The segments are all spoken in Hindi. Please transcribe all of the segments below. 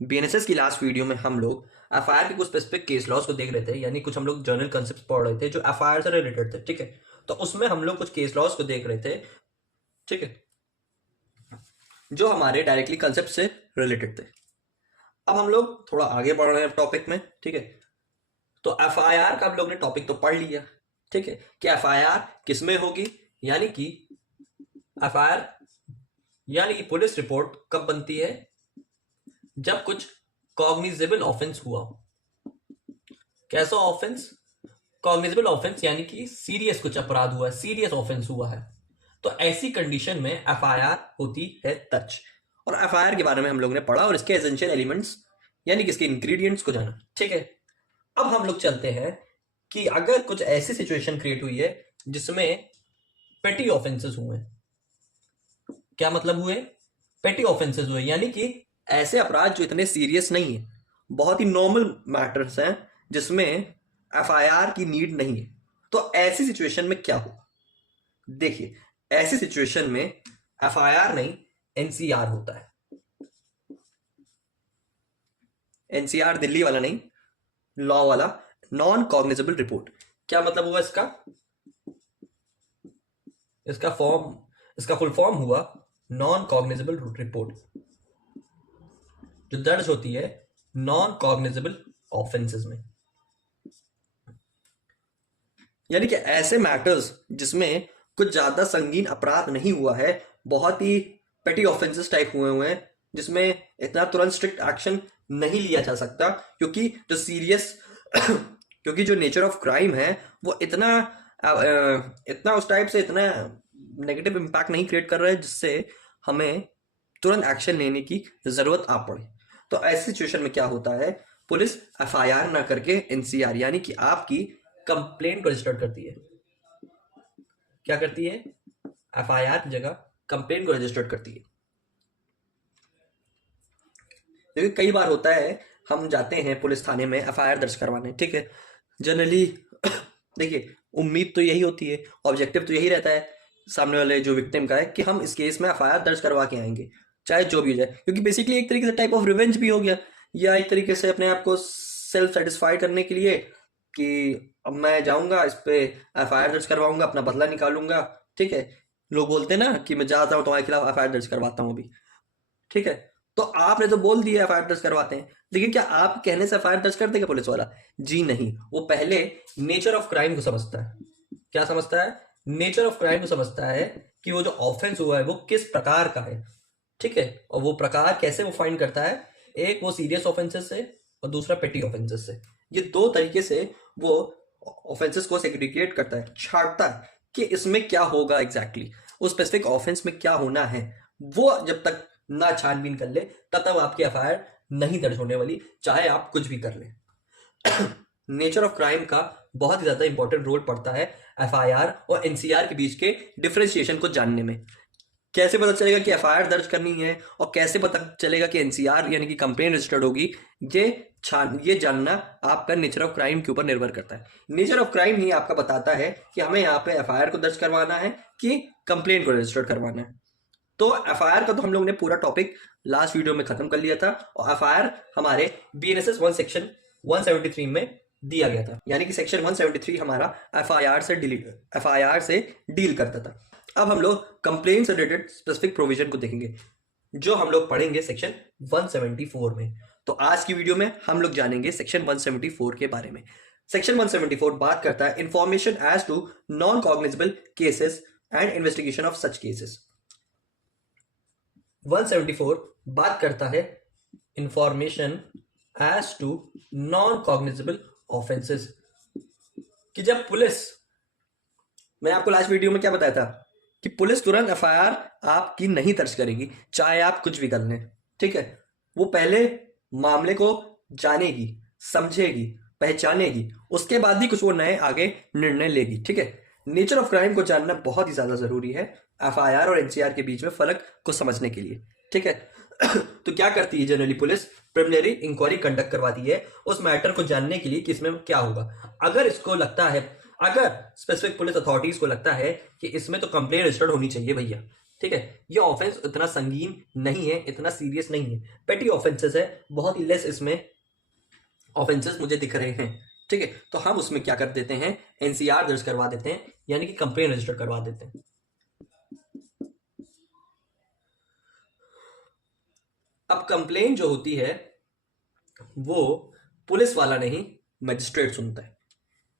बीएनएसएस की लास्ट वीडियो में हम लोग एफआईआर के कुछ स्पेसिफिक केस लॉस को देख रहे थे, यानी कुछ हम लोग जर्नल कंसेप्ट पढ़ रहे थे जो एफआईआर से रिलेटेड थे। ठीक है, तो उसमें हम लोग कुछ केस लॉस को देख रहे थे, ठीक है, जो हमारे डायरेक्टली कंसेप्ट से रिलेटेड थे। अब हम लोग थोड़ा आगे बढ़ रहे हैं टॉपिक में। ठीक है, तो एफआईआर का हम लोग ने टॉपिक तो पढ़ लिया। ठीक है, कि एफआईआर किसमें होगी, यानी कि एफआईआर यानी कि पुलिस रिपोर्ट कब बनती है, जब कुछ कॉग्निजेबल ऑफेंस हुआ हो। कैसा ऑफेंस? कॉग्निजेबल ऑफेंस यानी कि सीरियस कुछ अपराध हुआ है, सीरियस ऑफेंस हुआ है, तो ऐसी कंडीशन में एफआईआर होती है दर्ज। और एफआईआर के बारे में हम लोग ने पढ़ा और इसके एसेंशियल एलिमेंट्स यानी कि इसके इंग्रेडिएंट्स को जाना। ठीक है, अब हम लोग चलते हैं कि अगर कुछ ऐसी सिचुएशन क्रिएट हुई है जिसमें पेटी ऑफेंसेस हुए। क्या मतलब हुए? पेटी ऑफेंसेस हुए यानी कि ऐसे अपराध जो इतने सीरियस नहीं है, बहुत ही नॉर्मल मैटर्स हैं जिसमें एफआईआर की नीड नहीं है। तो ऐसी सिचुएशन में क्या होगा? देखिए, ऐसी सिचुएशन में एफआईआर नहीं, एनसीआर होता है। एनसीआर दिल्ली वाला नहीं, लॉ वाला, नॉन कॉग्निजेबल रिपोर्ट। क्या मतलब हुआ इसका? इसका फुल फॉर्म हुआ नॉन कॉग्निजेबल रिपोर्ट, जो दर्ज होती है नॉन कॉग्निजेबल ऑफेंसेस में, यानी कि ऐसे मैटर्स जिसमें कुछ ज्यादा संगीन अपराध नहीं हुआ है, बहुत ही पेटी ऑफेंसेस टाइप हुए हैं, जिसमें इतना तुरंत स्ट्रिक्ट एक्शन नहीं लिया जा सकता, क्योंकि जो सीरियस क्योंकि जो नेचर ऑफ क्राइम है वो इतना उस टाइप से इतना नेगेटिव इम्पैक्ट नहीं क्रिएट कर रहा है जिससे हमें तुरंत एक्शन लेने की जरूरत आ पड़े। तो ऐसी सिचुएशन में क्या होता है, पुलिस एफआईआर ना करके एनसीआर यानी कि आपकी कंप्लेंट को रजिस्टर करती है। क्या करती है? एफआईआर की जगह कंप्लेंट को रजिस्टर करती है। क्योंकि कई बार होता है हम जाते हैं पुलिस थाने में एफआईआर दर्ज करवाने। ठीक है, जनरली देखिए, उम्मीद तो यही होती है, ऑब्जेक्टिव तो यही रहता है सामने वाले जो विक्टिम का है कि हम इस केस में एफआईआर दर्ज करवा के आएंगे, चाहे जो भी हो जाए। क्योंकि बेसिकली एक तरीके से टाइप ऑफ रिवेंज भी हो गया, या एक तरीके से अपने आप को सेल्फ सेटिस्फाई करने के लिए कि अब मैं जाऊंगा इस पे एफआईआर दर्ज करवाऊंगा, अपना बदला निकालूंगा। ठीक है, लोग बोलते हैं ना कि मैं जाता हूँ तुम्हारे खिलाफ एफआईआर दर्ज करवाता हूँ अभी। ठीक है, तो आपने तो बोल दिया एफआईआर दर्ज करवाते हैं, लेकिन क्या आप कहने से एफआईआर दर्ज कर देगा पुलिस वाला? जी नहीं, वो पहले नेचर ऑफ क्राइम को समझता है। क्या समझता है? नेचर ऑफ क्राइम को समझता है कि वो जो ऑफेंस हुआ है वो किस प्रकार का है। ठीक है, और वो प्रकार कैसे वो फाइंड करता है? एक वो सीरियस ऑफेंसेस से और दूसरा पेटी ऑफेंसेस से। ये दो तरीके से वो ऑफेंसेस को सेग्रीगेट करता है, छांटता है कि इसमें क्या होगा एग्जैक्टली, उस स्पेसिफिक ऑफेंस में क्या होना है। वो जब तक ना छानबीन कर ले तब तक आपकी एफआईआर नहीं दर्ज होने वाली, चाहे आप कुछ भी कर ले। नेचर ऑफ क्राइम का बहुत ही ज्यादा इंपॉर्टेंट रोल पड़ता है एफआईआर और एनसीआर के बीच के डिफरेंशिएशन को जानने में। कैसे पता चलेगा कि एफआईआर दर्ज करनी है और कैसे पता चलेगा कि एनसीआर यानी कि कंप्लेंट रजिस्टर्ड होगी, ये जानना आपका नेचर ऑफ क्राइम के ऊपर निर्भर करता है। नेचर ऑफ क्राइम ही आपका बताता है कि हमें यहाँ पे एफआईआर को दर्ज करवाना है कि कंप्लेंट को रजिस्टर्ड करवाना है। तो एफआईआर का तो हम लोग ने पूरा टॉपिक लास्ट वीडियो में खत्म कर लिया था, और एफआईआर हमारे बीएनएसएस 1 सेक्शन 173 में दिया गया था, यानी कि सेक्शन 173 हमारा एफआईआर से डील करता था। अब हम लोग कंप्लेंट से रिलेटेड स्पेसिफिक प्रोविजन को देखेंगे, जो हम लोग पढ़ेंगे सेक्शन 174 में। तो आज की वीडियो में हम लोग जानेंगे सेक्शन 174 के बारे में। सेक्शन 174 बात करता है information as to non cognizable cases and investigation of such cases. 174 बात करता है information as to non cognizable offences, कि जब पुलिस, मैं आपको लास्ट वीडियो में क्या बताया था कि पुलिस तुरंत एफआईआर आपकी नहीं दर्ज करेगी, चाहे आप कुछ भी कर लें। ठीक है, वो पहले मामले को जानेगी, समझेगी, पहचानेगी, उसके बाद ही कुछ वो नए आगे निर्णय लेगी। ठीक है, नेचर ऑफ क्राइम को जानना बहुत ही ज्यादा जरूरी है एफआईआर और एनसीआर के बीच में फर्क को समझने के लिए। ठीक है, तो क्या करती है generally police? Preliminary inquiry conduct करवाती है उस मैटर को जानने के लिए कि इसमें क्या होगा। अगर इसको लगता है, अगर स्पेसिफिक पुलिस अथॉरिटीज को लगता है कि इसमें तो कंप्लेंट रजिस्टर्ड होनी चाहिए भैया, ठीक है, ये ऑफेंस इतना संगीन नहीं है, इतना सीरियस नहीं है, पेटी ऑफेंसेस है, बहुत ही लेस इसमें ऑफेंसेस मुझे दिख रहे हैं। ठीक है, तो हम उसमें क्या कर देते हैं, एनसीआर दर्ज करवा देते हैं, यानी कि कंप्लेन रजिस्टर करवा देते हैं। अब कंप्लेन जो होती है वो पुलिस वाला नहीं, मजिस्ट्रेट सुनता है।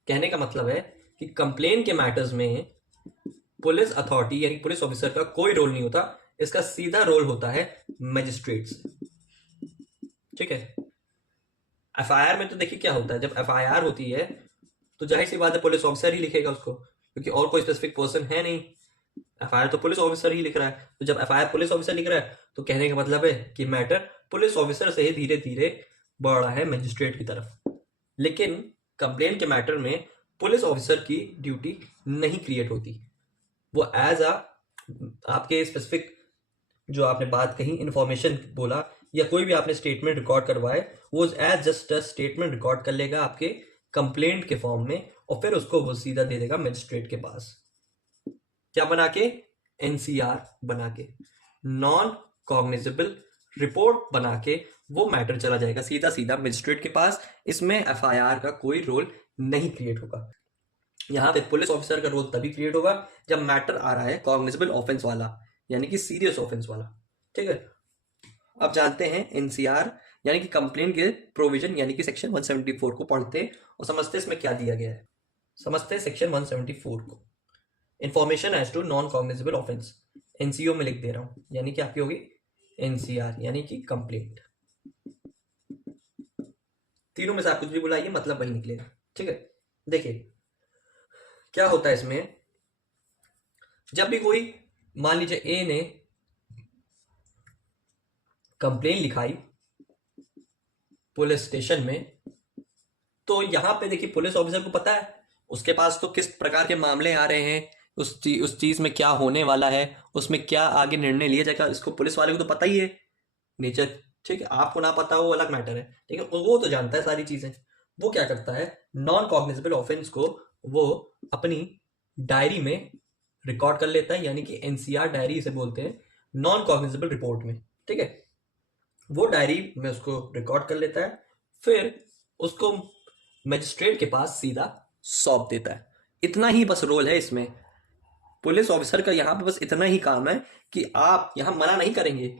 कहने का मतलब है कि कंप्लेन के मैटर्स में पुलिस अथॉरिटी यानी पुलिस ऑफिसर का कोई रोल नहीं होता, इसका सीधा रोल होता है मजिस्ट्रेट से। ठीक है, एफआईआर में तो देखिए क्या होता है, जब एफआईआर होती है तो जाहिर सी बात है पुलिस ऑफिसर ही लिखेगा उसको, क्योंकि और कोई स्पेसिफिक पर्सन है नहीं। एफआईआर तो पुलिस ऑफिसर ही लिख रहा है, तो जब एफआईआर पुलिस ऑफिसर लिख रहा है तो कहने का मतलब है कि मैटर पुलिस ऑफिसर से ही धीरे धीरे बढ़ रहा है मजिस्ट्रेट की तरफ। लेकिन कंप्लेन के मैटर में पुलिस ऑफिसर की ड्यूटी नहीं क्रिएट होती, वो एज आपके स्पेसिफिक जो आपने बात कही, इंफॉर्मेशन बोला या कोई भी आपने स्टेटमेंट रिकॉर्ड करवाए, वो as just a statement record कर लेगा आपके कंप्लेंट के फॉर्म में, और फिर उसको वो सीधा दे देगा मजिस्ट्रेट के पास। क्या बना के, एनसीआर बना के, नॉन कॉग्निजेबल रिपोर्ट बना के वो मैटर चला जाएगा सीधा सीधा मजिस्ट्रेट के पास। इसमें एफआईआर का कोई रोल नहीं क्रिएट होगा। यहाँ पे पुलिस ऑफिसर का रोल तभी क्रिएट होगा जब मैटर आ रहा है कॉग्निजेबल ऑफेंस वाला, यानी कि सीरियस ऑफेंस वाला। ठीक है, अब जानते हैं एनसीआर यानी कि कंप्लेन के प्रोविजन यानी कि सेक्शन 174 को पढ़ते और समझते इसमें क्या दिया गया है। समझते सेक्शन 174 को, information as to non cognizable offence, NCO में लिख दे रहा हूं, यानी कि आपकी होगी एनसीआर यानी कि कंप्लेंट। तीनों में से आप कुछ भी बुलाइए, मतलब वही निकलेगा। ठीक है, देखिए क्या होता है इसमें, जब भी कोई मान लीजिए ए ने कंप्लेन लिखाई पुलिस स्टेशन में, तो यहां पे देखिए पुलिस ऑफिसर को पता है उसके पास तो किस प्रकार के मामले आ रहे हैं, उस चीज में क्या होने वाला है, उसमें क्या आगे निर्णय लिया जाएगा, इसको पुलिस वाले को तो पता ही है नेचर। ठीक है, आपको ना पता हो वो अलग मैटर है, ठीक है, वो तो जानता है सारी चीजें। वो क्या करता है, नॉन कॉग्निजेबल ऑफेंस को वो अपनी डायरी में रिकॉर्ड कर लेता है, यानी कि एनसीआर डायरी इसे बोलते हैं, नॉन कॉग्निजेबल रिपोर्ट में। ठीक है, वो डायरी में उसको रिकॉर्ड कर लेता है, फिर उसको मजिस्ट्रेट के पास सीधा सौंप देता है। इतना ही बस रोल है इसमें, पुलिस ऑफिसर का यहाँ पे बस इतना ही काम है कि आप यहाँ मना नहीं करेंगे।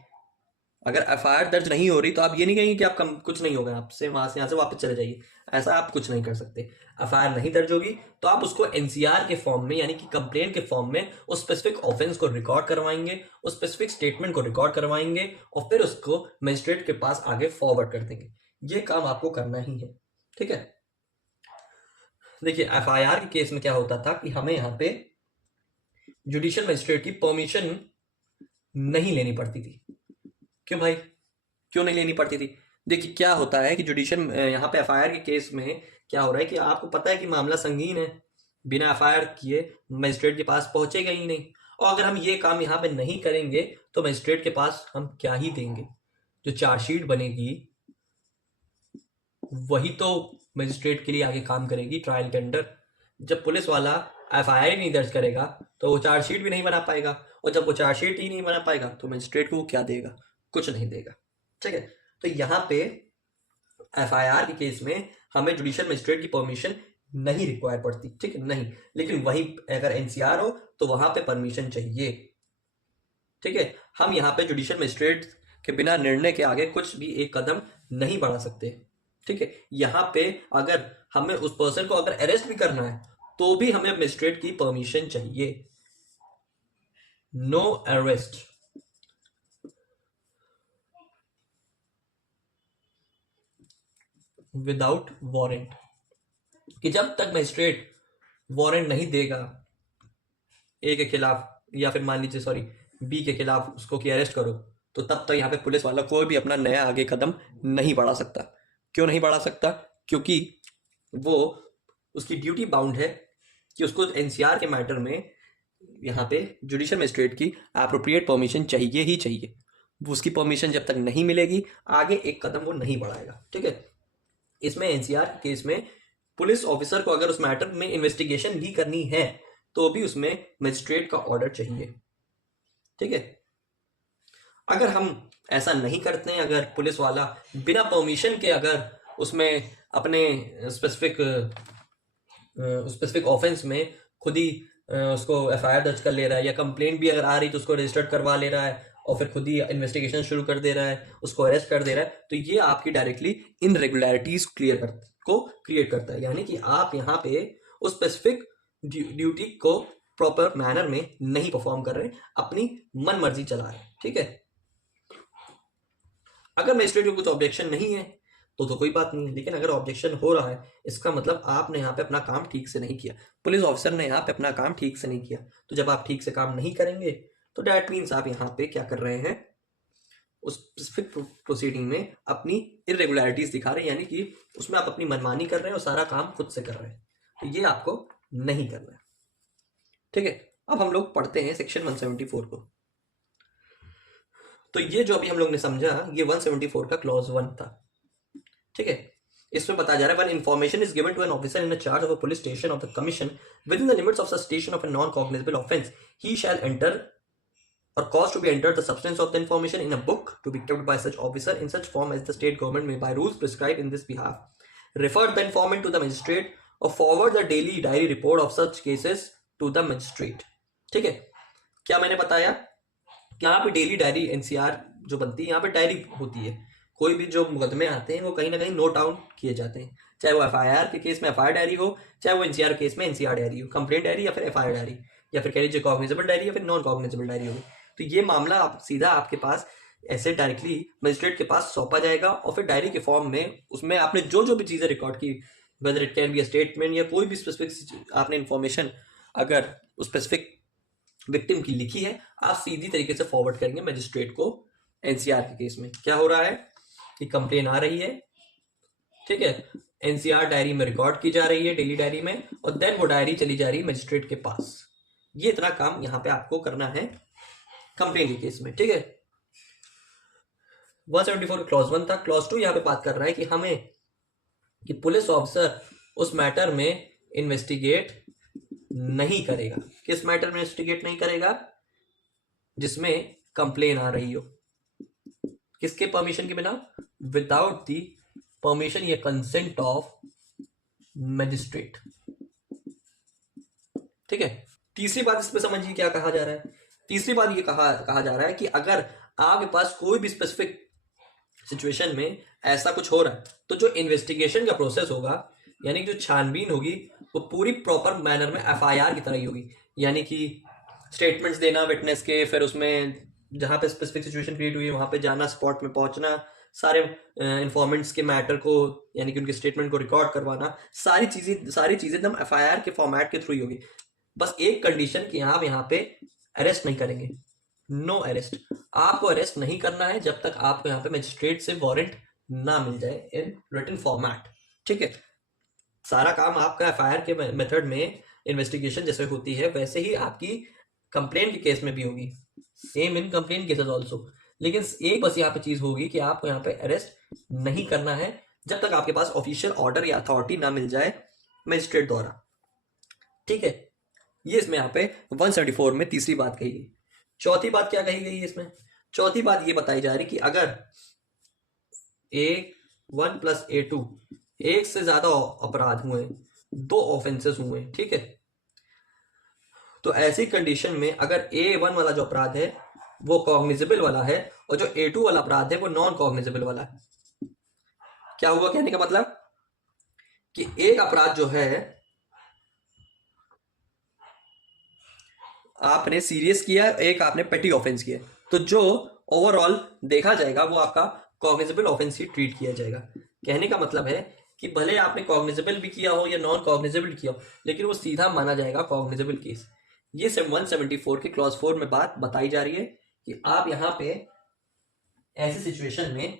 अगर एफआईआर दर्ज नहीं हो रही तो आप ये नहीं कहेंगे कि आप कुछ नहीं होगा, आपसे वहां से यहाँ से वापस चले जाइए, ऐसा आप कुछ नहीं कर सकते। एफआईआर नहीं दर्ज होगी तो आप उसको एनसीआर के फॉर्म में यानी कि कंप्लेंट के फॉर्म में उस स्पेसिफिक ऑफेंस को रिकॉर्ड करवाएंगे, उस स्पेसिफिक स्टेटमेंट को रिकॉर्ड करवाएंगे और फिर उसको मजिस्ट्रेट के पास आगे फॉरवर्ड कर देंगे। ये काम आपको करना ही है। ठीक है, देखिए एफआईआर के केस में क्या होता था कि हमें यहाँ पे जुडिशियल मजिस्ट्रेट की परमिशन नहीं लेनी पड़ती थी। क्यों भाई, क्यों नहीं लेनी पड़ती थी? देखिए क्या होता है कि जुडिशियल यहाँ पे एफआईआर के केस में क्या हो रहा है कि आपको पता है कि मामला संगीन है, बिना एफआईआर किए मजिस्ट्रेट के पास पहुंचेगा ही नहीं, और अगर हम ये काम यहाँ पे नहीं करेंगे तो मजिस्ट्रेट के पास हम क्या ही देंगे। जो चार्जशीट बनेगी वही तो मजिस्ट्रेट के लिए आगे काम करेगी ट्रायल के अंडर। जब पुलिस वाला एफआईआर ही नहीं दर्ज करेगा तो वो चार्जशीट भी नहीं बना पाएगा, और जब वो चार्जशीट ही नहीं बना पाएगा तो मजिस्ट्रेट को वो क्या देगा, कुछ नहीं देगा। ठीक है, तो यहाँ पे एफआईआर के केस में हमें जुडिशियल मजिस्ट्रेट की परमिशन नहीं रिक्वायर पड़ती। ठीक है, नहीं, लेकिन वही अगर एनसीआर हो तो वहां पे परमिशन चाहिए। ठीक है, हम यहाँ पे जुडिशियल मजिस्ट्रेट के बिना निर्णय के आगे कुछ भी एक कदम नहीं बढ़ा सकते। ठीक है, यहाँ पे अगर हमें उस पर्सन को अगर अरेस्ट भी करना है तो भी हमें मजिस्ट्रेट की परमिशन चाहिए। नो अरेस्ट विदाउट वारंट, कि जब तक मजिस्ट्रेट वारंट नहीं देगा ए के खिलाफ, या फिर मान लीजिए सॉरी बी के खिलाफ उसको कि अरेस्ट करो, तो तब तक यहाँ पे पुलिस वाला कोई भी अपना नया आगे कदम नहीं बढ़ा सकता। क्यों नहीं बढ़ा सकता? क्योंकि वो उसकी ड्यूटी बाउंड है कि उसको एनसीआर के मैटर में यहाँ पे जुडिशियल मजिस्ट्रेट की एप्रोप्रिएट परमिशन चाहिए ही चाहिए। वो उसकी परमिशन जब तक नहीं मिलेगी आगे एक कदम वो नहीं बढ़ाएगा। ठीक है, इसमें एनसीआर के केस में पुलिस ऑफिसर को अगर उस मैटर में इन्वेस्टिगेशन भी करनी है तो भी उसमें मजिस्ट्रेट का ऑर्डर चाहिए। ठीक है। अगर हम ऐसा नहीं करते हैं, अगर पुलिस वाला बिना परमिशन के अगर उसमें अपने स्पेसिफिक ऑफेंस में खुद ही उसको एफआईआर दर्ज कर ले रहा है, या कंप्लेंट भी अगर आ रही तो उसको रजिस्टर्ड करवा ले रहा है और फिर खुद ही इन्वेस्टिगेशन शुरू कर दे रहा है, उसको अरेस्ट कर दे रहा है, तो ये आपकी डायरेक्टली इनरेगुलरिटीज क्रिएट करता है। यानी कि आप यहाँ पे उस स्पेसिफिक ड्यूटी को प्रॉपर मैनर में नहीं परफॉर्म कर रहे, अपनी मन मर्जी चला रहे। ठीक है। अगर मजिस्ट्रेट को कुछ ऑब्जेक्शन नहीं है तो कोई बात नहीं है, लेकिन अगर ऑब्जेक्शन हो रहा है इसका मतलब आपने यहाँ पे अपना काम ठीक से नहीं किया, पुलिस ऑफिसर ने यहाँ पे अपना काम ठीक से नहीं किया। तो जब आप ठीक से काम नहीं करेंगे तो डैट मीन्स आप यहाँ पे क्या कर रहे हैं, उस स्पेसिफिक प्रोसीडिंग में अपनी इरेगुलरिटीज दिखा रहे हैं, यानी कि उसमें आप अपनी मनमानी कर रहे हैं और सारा काम खुद से कर रहे हैं। तो ये आपको नहीं करना है। ठीक है। अब हम लोग पढ़ते हैं सेक्शन 174 को। तो ये जो अभी हम लोग ने समझा, ये 174 का क्लॉज 1 था। ठीक है। इसमें बताया जा रहा है, when information is given to an officer in a charge of a police station of the commission within the limits of such station of a non-cognizable offence, he shall enter or cause to be entered the substance of the information in a book to be kept by such officer in such form as the state government may by rules prescribe in this behalf, refer the informant to the magistrate or forward the daily diary report of such cases to the magistrate। ठीक है। क्या मैंने बताया कि यहाँ पे डेली डायरी एनसीआर जो बनती है, यहाँ पे डायरी होती है। कोई भी जो मुकदमे आते हैं वो कहीं ना कहीं नोट डाउन किए जाते हैं, चाहे वो एफआईआर के केस में एफआईआर डायरी हो, चाहे वो एनसीआर केस में एनसीआर डायरी हो, कंप्लेंट डायरी या फिर एफआईआर डायरी, या फिर कह लीजिए कॉग्निजेबल डायरी या फिर नॉन कॉग्निजेबल डायरी होगी। तो ये मामला आप सीधा आपके पास ऐसे डायरेक्टली मजिस्ट्रेट के पास सौंपा जाएगा और फिर डायरी के फॉर्म में उसमें आपने जो जो भी चीज़ें रिकॉर्ड की, whether it can be a statement या कोई भी स्पेसिफिक आपने इन्फॉर्मेशन अगर उस स्पेसिफिक विक्टिम की लिखी है, आप सीधी तरीके से फॉरवर्ड करेंगे मजिस्ट्रेट को। एनसीआर के केस में क्या हो रहा है कि कंप्लेन आ रही है, ठीक है, एनसीआर डायरी में रिकॉर्ड की जा रही है, डेली डायरी में, और देन वो डायरी चली जा रही है मजिस्ट्रेट के पास। ये इतना काम यहाँ पे आपको करना है कंप्लेन के केस में। ठीक है। 174 क्लॉज 1 था। क्लॉज 2 यहाँ पे बात कर रहा है कि हमें कि पुलिस ऑफिसर उस मैटर में इन्वेस्टिगेट नहीं करेगा। किस मैटर में इन्वेस्टिगेट नहीं करेगा? जिसमें कंप्लेन आ रही हो। किसके परमिशन के बिना? विदाउट दी परमिशन या कंसेंट ऑफ मैजिस्ट्रेट। ठीक है। तीसरी बात इसमें समझिए क्या कहा जा रहा है। तीसरी बात ये कहा जा रहा है कि अगर आपके पास कोई भी स्पेसिफिक सिचुएशन में ऐसा कुछ हो रहा है तो जो इन्वेस्टिगेशन का प्रोसेस होगा, यानी कि जो छानबीन होगी, वो पूरी प्रॉपर मैनर में एफआईआर की तरह ही होगी। यानी कि स्टेटमेंट्स देना विटनेस के, फिर उसमें जहाँ पे स्पेसिफिक सिचुएशन क्रिएट हुई है वहाँ पे जाना, स्पॉट में पहुंचना, सारे इन्फॉर्मेंट्स के मैटर को यानी कि उनके स्टेटमेंट को रिकॉर्ड करवाना, सारी चीज़ें एकदम एफआईआर के फॉर्मेट के थ्रू ही होगी। बस एक कंडीशन कि आप यहाँ पे अरेस्ट नहीं करेंगे, नो अरेस्ट। आपको अरेस्ट नहीं करना है जब तक आपको यहाँ पे मजिस्ट्रेट से वारंट ना मिल जाए इन रिटन फॉर्मेट। ठीक है। सारा काम आपका एफआईआर के मेथड में इन्वेस्टिगेशन जैसे होती है वैसे ही आपकी कंप्लेन के केस में भी होगी, same in complain cases also. लेकिन एक बस यहाँ पे चीज होगी कि आपको यहाँ पे अरेस्ट नहीं करना है जब तक आपके पास ऑफिशियल ऑर्डर या अथॉरिटी ना मिल जाए मजिस्ट्रेट द्वारा। ठीक है। ये इसमें यहाँ पे 174 में तीसरी बात कही गई। चौथी बात क्या कही गई है इसमें? चौथी बात ये बताई जा रही कि अगर A1 + A2 एक से ज्यादा अपराध हुए, 2 ऑफेंसेस हुए, ठीक है, तो ऐसी कंडीशन में अगर A1 वाला जो अपराध है वो कॉग्निजेबल वाला है और जो A2 वाला अपराध है वो नॉन कॉग्निजेबल वाला है। क्या हुआ कहने का मतलब कि एक अपराध जो है आपने सीरियस किया, एक आपने पेटी ऑफेंस किया, तो जो ओवरऑल देखा जाएगा वो आपका कॉग्निजेबल ऑफेंस ही ट्रीट किया जाएगा। कहने का मतलब है कि भले आपने कॉग्निजेबल भी किया हो या नॉन कॉग्निजेबल किया हो, लेकिन वो सीधा माना जाएगा कॉग्निजेबल केस। ये 174 के क्लॉज 4 में बात बताई जा रही है कि आप यहाँ पे ऐसे सिचुएशन में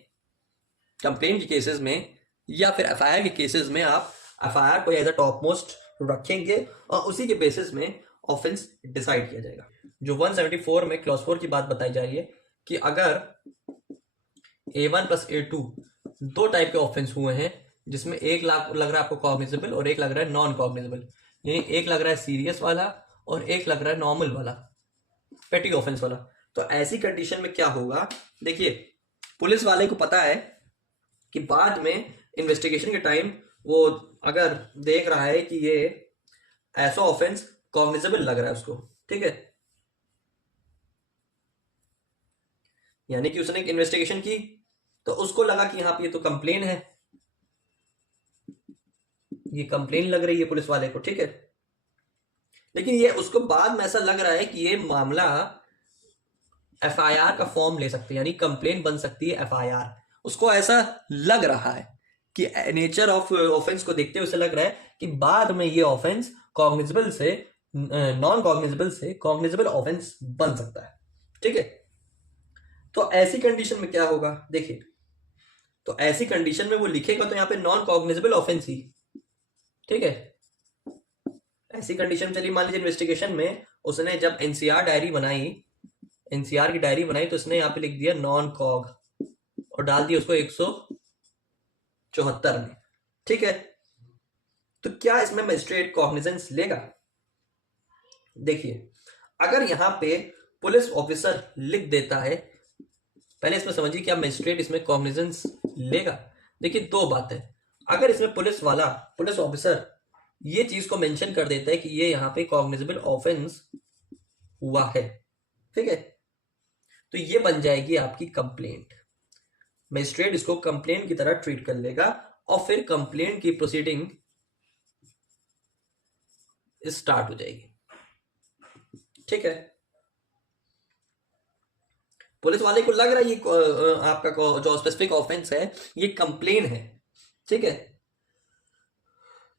कंप्लेन के केसेस में या फिर एफआईआर के केसेस में आप एफआईआर को एज अ टॉप मोस्ट रखेंगे और उसी के बेसिस में ऑफेंस डिसाइड किया जाएगा। जो 174 में क्लॉज 4 की बात बताई जा रही है कि अगर A1 + A2 2 टाइप के ऑफेंस हुए हैं, जिसमें एक लग रहा है आपको कॉग्निजेबल और एक लग रहा है नॉन कॉग्निजेबल, यानी एक लग रहा है सीरियस वाला और एक लग रहा है नॉर्मल वाला, पेटी ऑफेंस वाला, तो ऐसी कंडीशन में क्या होगा, देखिए पुलिस वाले को पता है कि बाद में इन्वेस्टिगेशन के टाइम वो अगर देख रहा है कि ये ऐसा ऑफेंस कॉग्निजेबल लग रहा है उसको, ठीक है, यानी कि उसने एक इन्वेस्टिगेशन की तो उसको लगा कि हाँ ये तो कंप्लेन है, ये कंप्लेन लग रही है पुलिस वाले को, ठीक है, लेकिन ये उसको बाद में ऐसा लग रहा है कि ये मामला एफआईआर का फॉर्म ले सकते हैं, यानी कंप्लेन बन सकती है एफआईआर। उसको ऐसा लग रहा है कि नेचर ऑफ ऑफेंस को देखते हुए उसे लग रहा है कि बाद में ये ऑफेंस कॉग्निजेबल से नॉन कॉग्निजेबल से कॉग्निजेबल ऑफेंस बन सकता है, ठीक है। तो ऐसी कंडीशन में क्या होगा, देखिए, तो ऐसी कंडीशन में वो लिखेगा तो यहाँ पे नॉन कॉग्निजेबल ऑफेंस ही, ठीक है। ऐसी कंडीशन चलिए मान लीजिए इन्वेस्टिगेशन में उसने जब एनसीआर डायरी बनाई, एनसीआर की डायरी बनाई तो उसने यहाँ पे लिख दिया नॉन कॉग और डाल दिया उसको 174 में, ठीक है। तो क्या इसमें मजिस्ट्रेट कॉग्निजेंस लेगा, देखिए अगर यहां पे पुलिस ऑफिसर लिख देता है, पहले इसमें समझिए क्या मजिस्ट्रेट इसमें कॉग्निजेंस लेगा। देखिए दो बातें, अगर इसमें पुलिस ऑफिसर ये चीज को मेंशन कर देता है कि ये यहाँ पे कॉग्निजेबल ऑफेंस हुआ है, ठीक है, तो ये बन जाएगी आपकी कंप्लेंट। मजिस्ट्रेट इसको कंप्लेंट की तरह ट्रीट कर लेगा और फिर कंप्लेंट की प्रोसीडिंग स्टार्ट हो जाएगी, ठीक है। पुलिस वाले को लग रहा है ये आपका जो स्पेसिफिक ऑफेंस है ये कंप्लेन है, ठीक है,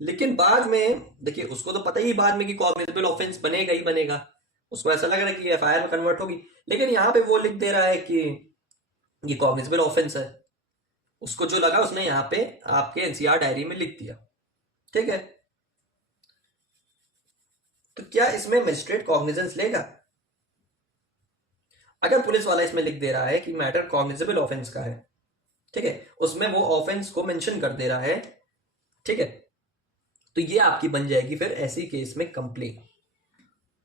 लेकिन बाद में देखिए उसको तो पता ही बाद में कि कॉग्निजेबल ऑफेंस बनेगा ही बनेगा, उसको ऐसा लग रहा है कि एफआईआर में कन्वर्ट होगी, लेकिन यहाँ पे वो लिख दे रहा है कि ये कॉग्निजेबल ऑफेंस है, उसको जो लगा उसने यहाँ पे आपके एनसीआर डायरी में लिख दिया, ठीक है। तो क्या इसमें मजिस्ट्रेट कॉग्निजेंस लेगा, अगर पुलिस वाला इसमें लिख दे रहा है कि मैटर कॉग्निजेबल ऑफेंस का है, ठीक है, उसमें वो ऑफेंस को मेंशन कर दे रहा है, ठीक है, तो ये आपकी बन जाएगी फिर ऐसी केस में कंप्लेन,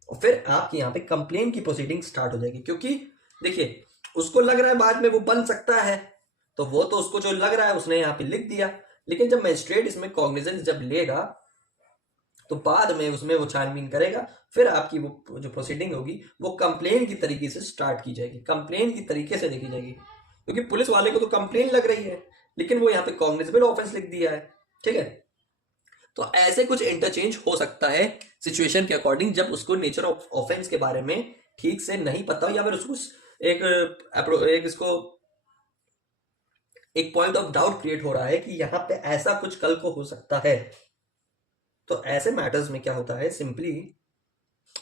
और फिर आपकी यहाँ पे कंप्लेन की प्रोसीडिंग स्टार्ट हो जाएगी, क्योंकि देखिए उसको लग रहा है बाद में वो बन सकता है, तो वो तो उसको जो लग रहा है उसने यहाँ पे लिख दिया, लेकिन जब मजिस्ट्रेट इसमें कॉग्निजेंस जब लेगा तो बाद में उसमें वो छानबीन करेगा, फिर आपकी वो जो प्रोसीडिंग होगी वो कंप्लेन की तरीके से स्टार्ट की जाएगी, कंप्लेन की तरीके से देखी जाएगी, क्योंकि पुलिस वाले को तो कंप्लेन लग रही है लेकिन वो यहाँ पे कॉग्निजेबल ऑफेंस लिख दिया है, ठीक है। तो ऐसे कुछ इंटरचेंज हो सकता है सिचुएशन के अकॉर्डिंग, जब उसको नेचर ऑफ ऑफेंस के बारे में ठीक से नहीं पता हो या फिर उसको एक इसको एक पॉइंट ऑफ डाउट क्रिएट हो रहा है कि यहाँ पे ऐसा कुछ कल को हो सकता है। तो ऐसे मैटर्स में क्या होता है, सिंपली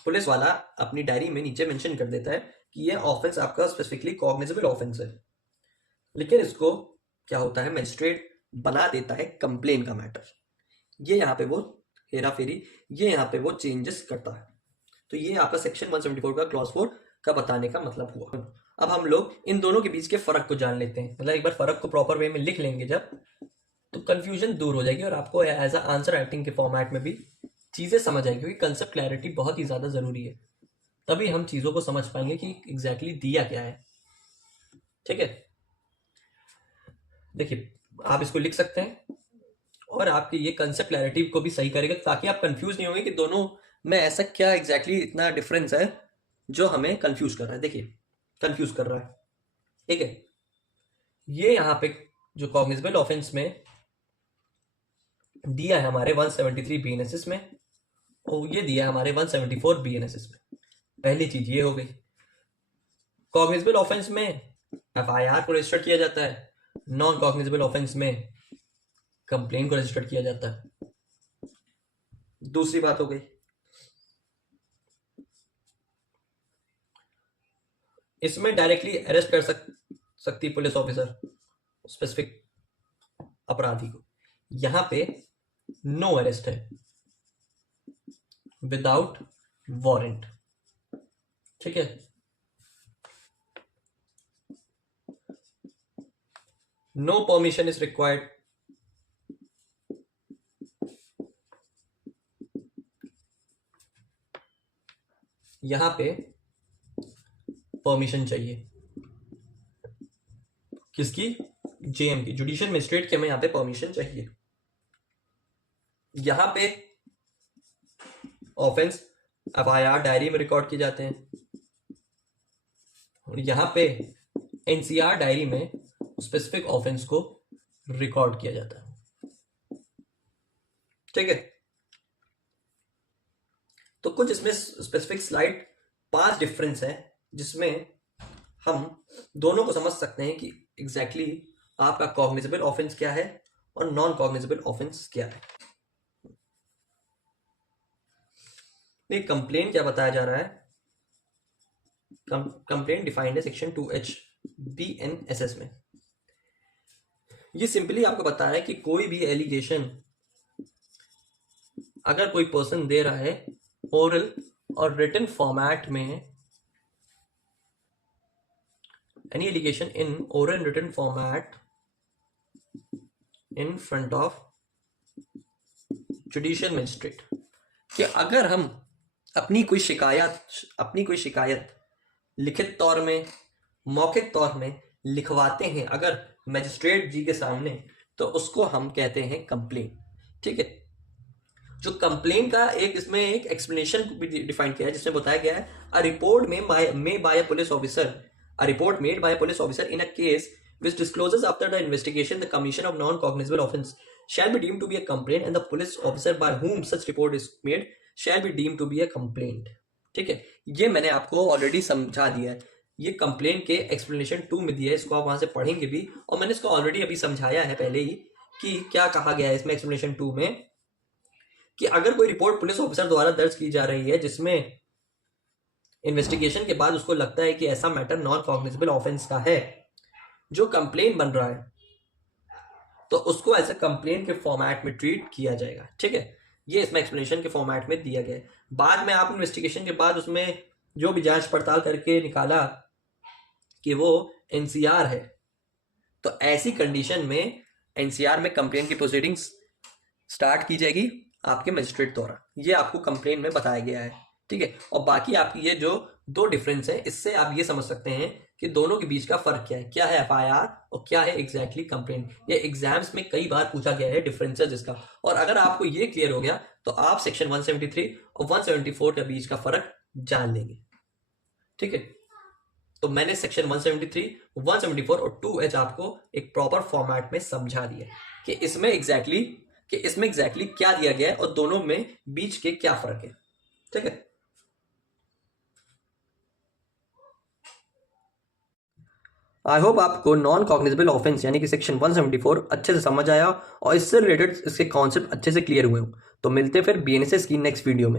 पुलिस वाला अपनी डायरी में नीचे मेंशन कर देता है कि ये ऑफेंस आपका स्पेसिफिकली कॉग्निजेबल ऑफेंस है, लेकिन इसको क्या होता है मजिस्ट्रेट बना देता है कंप्लेन का मैटर, ये यहाँ पे वो हेरा फेरी, ये यहाँ पे वो चेंजेस करता है। तो ये आपका सेक्शन 174 का क्लॉज 4 का बताने का मतलब हुआ। अब हम लोग इन दोनों के बीच के फर्क को जान लेते हैं, मतलब एक बार फर्क को प्रॉपर वे में लिख लेंगे जब, तो कंफ्यूजन दूर हो जाएगी और आपको एज अ आंसर राइटिंग के फॉर्मेट में भी चीज़ें समझ आएगी, क्योंकि कंसेप्ट क्लैरिटी बहुत ही ज़्यादा ज़रूरी है, तभी हम चीज़ों को समझ पाएंगे कि एग्जैक्टली दिया क्या है, ठीक है। देखिए आप इसको लिख सकते हैं और आपकी ये कंसेप्ट क्लैरिटी को भी सही करेगा, ताकि आप कंफ्यूज नहीं होंगे कि दोनों में ऐसा क्या एग्जैक्टली इतना डिफरेंस है जो हमें कंफ्यूज कर रहा है। देखिए कंफ्यूज कर रहा है, ठीक है, ये यहाँ पे जो कॉग्निजेबल ऑफेंस में दिया है हमारे 173 बीएनएसएस में, और ये दिया है हमारे 174 बीएनएसएस में। पहली चीज ये हो गई, कॉग्निजेबल ऑफेंस में एफआईआर को रजिस्टर किया जाता है, नॉन कॉग्निजेबल ऑफेंस में कंप्लेन को रजिस्टर किया जाता है। दूसरी बात हो गई, इसमें डायरेक्टली अरेस्ट कर सकती पुलिस ऑफिसर स्पेसिफिक अपराधी को, यहां पे नो अरेस्ट है, विदाउट वारंट, ठीक है, नो परमिशन इज रिक्वायर्ड, यहां पे परमिशन चाहिए। किसकी? जेएम की, जुडिशियल मजिस्ट्रेट की हमें यहाँ पे परमिशन चाहिए। यहाँ पे ऑफेंस एफआईआर डायरी में रिकॉर्ड किए जाते हैं और यहाँ पे एनसीआर डायरी में स्पेसिफिक ऑफेंस को रिकॉर्ड किया जाता है। ठीक है, तो कुछ इसमें स्पेसिफिक स्लाइड 5 डिफरेंस है जिसमें हम दोनों को समझ सकते हैं कि एग्जैक्टली आपका कॉग्निजेबल ऑफेंस क्या है और नॉन कॉग्निजेबल ऑफेंस क्या है। ये कंप्लेन क्या बताया जा रहा है? कंप्लेन डिफाइंड है सेक्शन 2H BNSS में। ये सिंपली आपको बता रहा है कि कोई भी एलिगेशन अगर कोई पर्सन दे रहा है ओरल और रिटन फॉर्मेट में, any allegation in oral and written format in front of judicial magistrate, कि अगर हम अपनी कोई शिकायत लिखित तौर में, मौखिक तौर में लिखवाते हैं अगर मैजिस्ट्रेट जी के सामने, तो उसको हम कहते हैं कंप्लेन। ठीक है, जो कंप्लेन का एक इसमें एक एक्सप्लेनेशन भी डिफाइन किया है जिसमें बताया गया है a report made by police officer, a report made by a police officer in a case which discloses after the investigation the commission of non-cognizable offence shall be deemed to be a complaint and the police officer by whom such report is made shall be deemed to be a complaint। ठीक है, ये मैंने आपको ऑलरेडी समझा दिया है, ये कंप्लेन के एक्सप्लेनेशन 2 में दिया है, इसको आप वहां से पढ़ेंगे भी, और मैंने इसको ऑलरेडी अभी समझाया है पहले ही कि क्या कहा गया है इसमें एक्सप्लेनेशन 2 में, कि अगर कोई रिपोर्ट पुलिस ऑफिसर द्वारा दर्ज की जा रही है जिसमें इन्वेस्टिगेशन के बाद उसको लगता है कि ऐसा मैटर नॉन कॉग्निजेबल ऑफेंस का है जो कंप्लेन बन रहा है, तो उसको एज ए कंप्लेन के फॉर्मेट में ट्रीट किया जाएगा। ठीक है, ये इसमें एक्सप्लेनेशन के फॉर्मेट में दिया गया है। बाद में आप इन्वेस्टिगेशन के बाद उसमें जो भी जांच पड़ताल करके निकाला कि वो एनसीआर है, तो ऐसी कंडीशन में एनसीआर में कंप्लेन की प्रोसीडिंग्स स्टार्ट की जाएगी आपके मजिस्ट्रेट द्वारा, ये आपको कंप्लेन में बताया गया है। ठीक है, और बाकी आपकी ये जो 2 डिफरेंस है, इससे आप ये समझ सकते हैं कि दोनों के बीच का फर्क क्या है एफआईआर और क्या है एग्जैक्टली कंप्लेन। ये एग्जाम्स में कई बार पूछा गया है डिफरेंसेस इसका, और अगर आपको ये क्लियर हो गया तो आप सेक्शन 173 और 174 के बीच का फर्क जान लेंगे। ठीक है, तो मैंने सेक्शन 173, 174 और 2H आपको एक प्रॉपर फॉर्मेट में समझा दिया कि इसमें एग्जैक्टली क्या दिया गया है और दोनों में बीच के क्या फर्क है। ठीक है, आई होप आपको नॉन कॉग्निजेबल ऑफेंस यानी कि सेक्शन 174 अच्छे से समझ आया और इससे रिलेटेड इसके कॉन्सेप्ट अच्छे से क्लियर हुए हो। तो मिलते हैं फिर बीएनएसएस की नेक्स्ट वीडियो में।